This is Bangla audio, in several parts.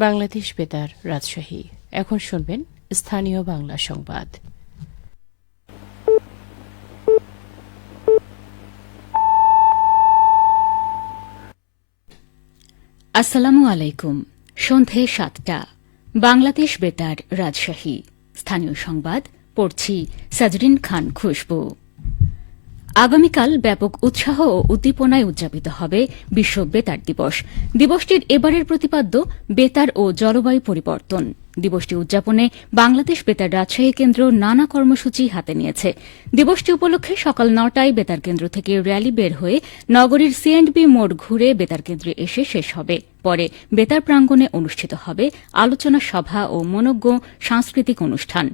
বাংলাদেশ বেতার রাজশাহী। এখন শুনবেন স্থানীয় বাংলা সংবাদ। আসসালামু আলাইকুম। সন্ধে ৭টা। বাংলাদেশ বেতার রাজশাহী। স্থানীয় সংবাদ পড়ছি সাজরিন খান খুশবু। আগামীকাল ব্যাপক উৎসাহ ও উদ্দীপনায় উদযাপিত হবে বিশ্ব বেতার দিবস। দিবসটির এবারের প্রতিপাদ্য বেতার ও জলবায়ু পরিবর্তন। দিবসটি উদযাপনে বাংলাদেশ বেতার রাজশাহী কেন্দ্র নানা কর্মসূচি হাতে নিয়েছে। দিবসটি উপলক্ষে সকাল ৯টায় বেতার কেন্দ্র থেকে র্যালি বের হয়ে নগরীর সিএন্ডবি মোড় ঘুরে বেতার কেন্দ্রে এসে শেষ হবে। পরে বেতার প্রাঙ্গণে অনুষ্ঠিত হবে আলোচনা সভা ও মনোজ্ঞ সাংস্কৃতিক অনুষ্ঠান।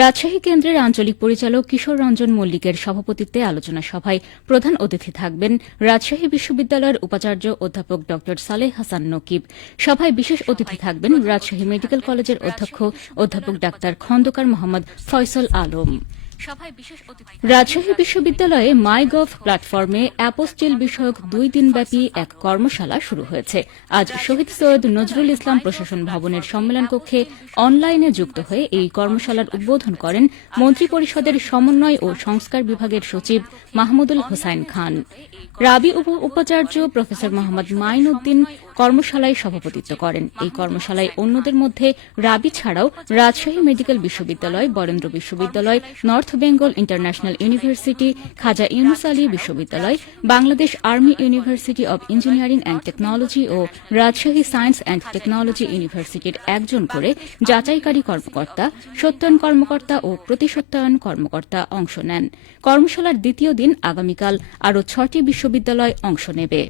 রাজশাহী কেন্দ্রের আঞ্চলিক পরিচালক কিশোর রঞ্জন মল্লিকের সভাপতিত্বে আলোচনা সভায় প্রধান অতিথি থাকবেন রাজশাহী বিশ্ববিদ্যালয়ের উপাচার্য অধ্যাপক ড সালেহ হাসান নকিব। সভায় বিশেষ অতিথি থাকবেন রাজশাহী মেডিকেল কলেজের অধ্যক্ষ অধ্যাপক ডাক্তার খন্দকার মোহাম্মদ ফয়সল আলম। রাজশাহী বিশ্ববিদ্যালয়ে মাইগভ প্ল্যাটফর্মে অ্যাপোস্টিল বিষয়ক ২ দিনব্যাপী এক কর্মশালা শুরু হয়েছে। আজ শহীদ সৈয়দ নজরুল ইসলাম প্রশাসন ভবনের সম্মেলন কক্ষে অনলাইনে যুক্ত হয়ে এই কর্মশালার উদ্বোধন করেন মন্ত্রিপরিষদের সমন্বয় ও সংস্কার বিভাগের সচিব মাহমুদুল হোসাইন খান। রাবি উপাচার্য প্রফেসর মোহাম্মদ মাইন উদ্দিন কর্মশালায় সভাপতিত্ব করেন। এই কর্মশালায় অন্যদের মধ্যে রাবি ছাড়াও রাজশাহী মেডিকেল বিশ্ববিদ্যালয়, বরেন্দ্র বিশ্ববিদ্যালয়, north Bengal international university, Khaja Yunus Ali বিশ্ববিদ্যালয়, Bangladesh army university of engineering and technology ও রাজশাহী সায়েন্স অ্যান্ড টেকনোলজি ইউনিভার্সিটির একজন করে যাচাইকারী কর্মকর্তা, সত্যায়ন কর্মকর্তা ও প্রতিসত্যায়ন কর্মকর্তা অংশ নেন। কর্মশালার দ্বিতীয় দিন আগামীকাল আরও ৬টি বিশ্ববিদ্যালয় অংশ নেবে।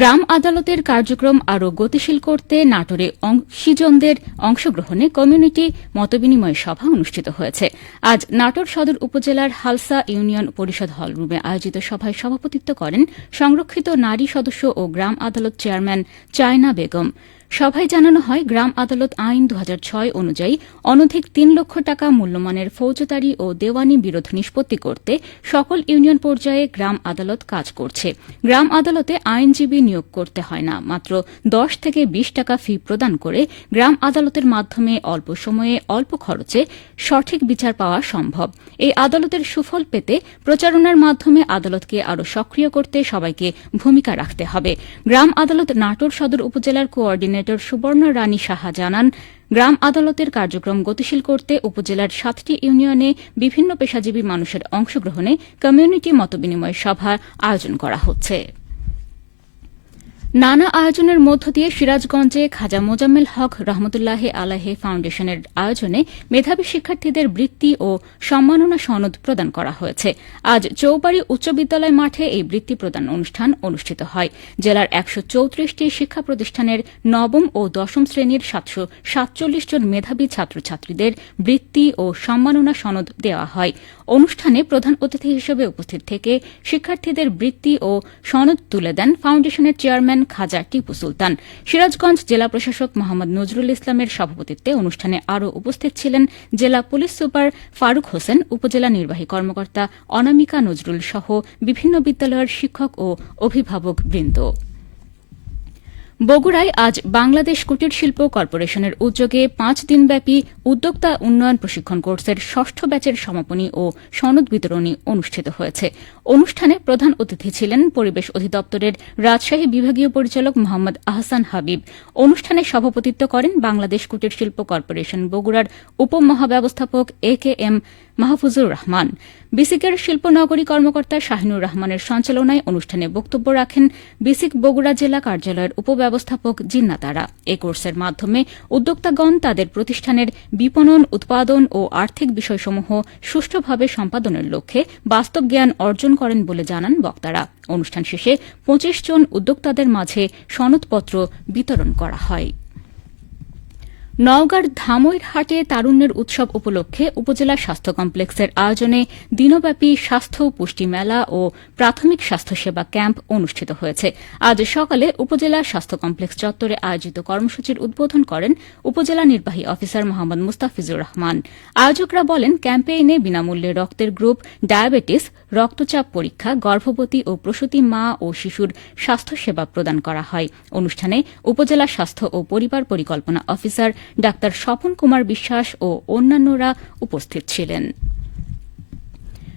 গ্রাম আদালতের কার্যক্রম আরও গতিশীল করতে নাটোরে অংশীজনদের অংশগ্রহণে কমিউনিটি মতবিনিময় সভা অনুষ্ঠিত হয়েছে। আজ নাটোর সদর উপজেলার হালসা ইউনিয়ন পরিষদ হলরুমে আয়োজিত সভায় সভাপতিত্ব করেন সংরক্ষিত নারী সদস্য ও গ্রাম আদালত চেয়ারম্যান চায়না বেগম। সভায় জানানো হয়, গ্রাম আদালত আইন ২০০৬ অনুযায়ী অনধিক ৩ লক্ষ টাকা মূল্যমানের ফৌজদারি ও দেওয়ানি বিরোধ নিষ্পত্তি করতে সকল ইউনিয়ন পর্যায়ে গ্রাম আদালত কাজ করছে। গ্রাম আদালতে আইনজীবী নিয়োগ করতে হয় না, মাত্র ১০ থেকে ২০ টাকা ফি প্রদান করে গ্রাম আদালতের মাধ্যমে অল্প সময়ে অল্প খরচে সঠিক বিচার পাওয়া সম্ভব। এই আদালতের সুফল পেতে প্রচারণার মাধ্যমে আদালতকে আরও সক্রিয় করতে সবাইকে ভূমিকা রাখতে হবে। গ্রাম আদালত নাটোর সদর উপজেলার কোঅর্ডিনেটর সুবর্ণা রানী সাহা জানান, গ্রাম আদালতের কার্যক্রম গতিশীল করতে উপজেলার ৭টি ইউনিয়নে বিভিন্ন পেশাজীবী মানুষের অংশগ্রহণে কমিউনিটি মতবিনিময় সভা আয়োজন করা হচ্ছে। নানা আয়োজনের মধ্য দিয়ে সিরাজগঞ্জে খাজা মোজাম্মেল হক রহমতুল্লাহ আলাহে ফাউন্ডেশনের আয়োজনে মেধাবী শিক্ষার্থীদের বৃত্তি ও সম্মাননা সনদ প্রদান করা হয়েছে। আজ চৌবাড়ি উচ্চ বিদ্যালয় মাঠে এই বৃত্তি প্রদান অনুষ্ঠান অনুষ্ঠিত হয়। জেলার ১৩৪টি শিক্ষা প্রতিষ্ঠানের নবম ও দশম শ্রেণীর ৭৪৭ জন মেধাবী ছাত্রছাত্রীদের বৃত্তি ও সম্মাননা সনদ দেওয়া হয়। অনুষ্ঠানে প্রধান অতিথি হিসেবে উপস্থিত থেকে শিক্ষার্থীদের বৃত্তি ও সনদ তুলে দেন ফাউন্ডেশনের চেয়ারম্যান খাজা টিপু সুলতান। সিরাজগঞ্জ জেলা প্রশাসক মোহাম্মদ নজরুল ইসলামের সভাপতিত্বে অনুষ্ঠানে আরও উপস্থিত ছিলেন জেলা পুলিশ সুপার ফারুক হোসেন, উপজেলা নির্বাহী কর্মকর্তা অনামিকা নজরুল সহ বিভিন্ন বিদ্যালয়ের শিক্ষক ও অভিভাবক বৃন্দ। বগুড়ায় আজ বাংলাদেশ কুটির শিল্প কর্পোরেশনের উদ্যোগে ৫ দিনব্যাপী উদ্যোক্তা উন্নয়ন প্রশিক্ষণ কোর্সের ৬ষ্ঠ ব্যাচের সমাপনী ও সনদ বিতরণী অনুষ্ঠিত হয়েছে। অনুষ্ঠানে প্রধান অতিথি ছিলেন পরিবেশ অধিদপ্তরের রাজশাহী বিভাগীয় পরিচালক মোহাম্মদ আহসান হাবিব। অনুষ্ঠানে সভাপতিত্ব করেন বাংলাদেশ কুটির শিল্প কর্পোরেশন বগুড়ার উপমহাব্যবস্থাপক এ.কে.এম. মাহফুজুর রহমান। বিসিকের শিল্পনগরী কর্মকর্তা শাহিনুর রহমানের সঞ্চালনায় অনুষ্ঠানে বক্তব্য রাখেন বিসিক বগুড়া জেলা কার্যালয়ের উপব্যবস্থাপক জিন্নাতারা। এ কোর্সের মাধ্যমে উদ্যোক্তাগণ তাদের প্রতিষ্ঠানের বিপণন, উৎপাদন ও আর্থিক বিষয়সমূহ সুষ্ঠুভাবে সম্পাদনের লক্ষ্যে বাস্তব জ্ঞান অর্জন করেন বলে জানান বক্তারা। অনুষ্ঠান শেষে ২৫ জন উদ্যোক্তাদের মাঝে সনদপত্র বিতরণ করা হয়। নওগাঁর ধামইর হাটে তারুণ্যের উৎসব উপলক্ষে উপজেলা স্বাস্থ্য কমপ্লেক্সের আয়োজনে দিনব্যাপী স্বাস্থ্য পুষ্টি মেলা ও প্রাথমিক স্বাস্থ্যসেবা ক্যাম্প অনুষ্ঠিত হয়েছে। আজ সকালে উপজেলা স্বাস্থ্য কমপ্লেক্স চত্বরে আয়োজিত কর্মসূচির উদ্বোধন করেন উপজেলা নির্বাহী অফিসার মোহাম্মদ মুস্তাফিজুর রহমান। আয়োজকরা বলেন, ক্যাম্পেইনে বিনামূল্যে রক্তের গ্রুপ, ডায়াবেটিস, রক্তচাপ পরীক্ষা, গর্ভবতী ও প্রসূতি মা ও শিশুর স্বাস্থ্যসেবা প্রদান করা হয়। অনুষ্ঠানে উপজেলা স্বাস্থ্য ও পরিবার পরিকল্পনা অফিসার ডা স্বপন কুমার বিশ্বাস ও অন্যান্যরা উপস্থিত ছিলেন।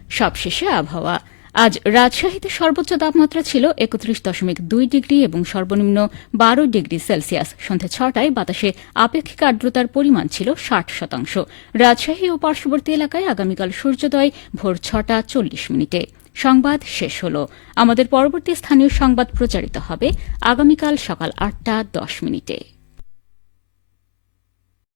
সবশেষে আবহাওয়া। আজ রাজশাহীতে সর্বোচ্চ তাপমাত্রা ছিল ৩১.২ ডিগ্রি এবং সর্বনিম্ন ১২ ডিগ্রি সেলসিয়াস। সন্ধ্যা ৬টায় বাতাসে আপেক্ষিক আর্দ্রতার পরিমাণ ছিল ৬০%। রাজশাহী ও পার্শ্ববর্তী এলাকায় আগামীকাল সূর্যোদয় ভোর ৬টা ৪০ মিনিটে। সংবাদ শেষ হল। আমাদের পরবর্তী স্থানীয় সংবাদ প্রচারিত হবে আগামীকাল সকাল ৮টা ১০ মিনিটে।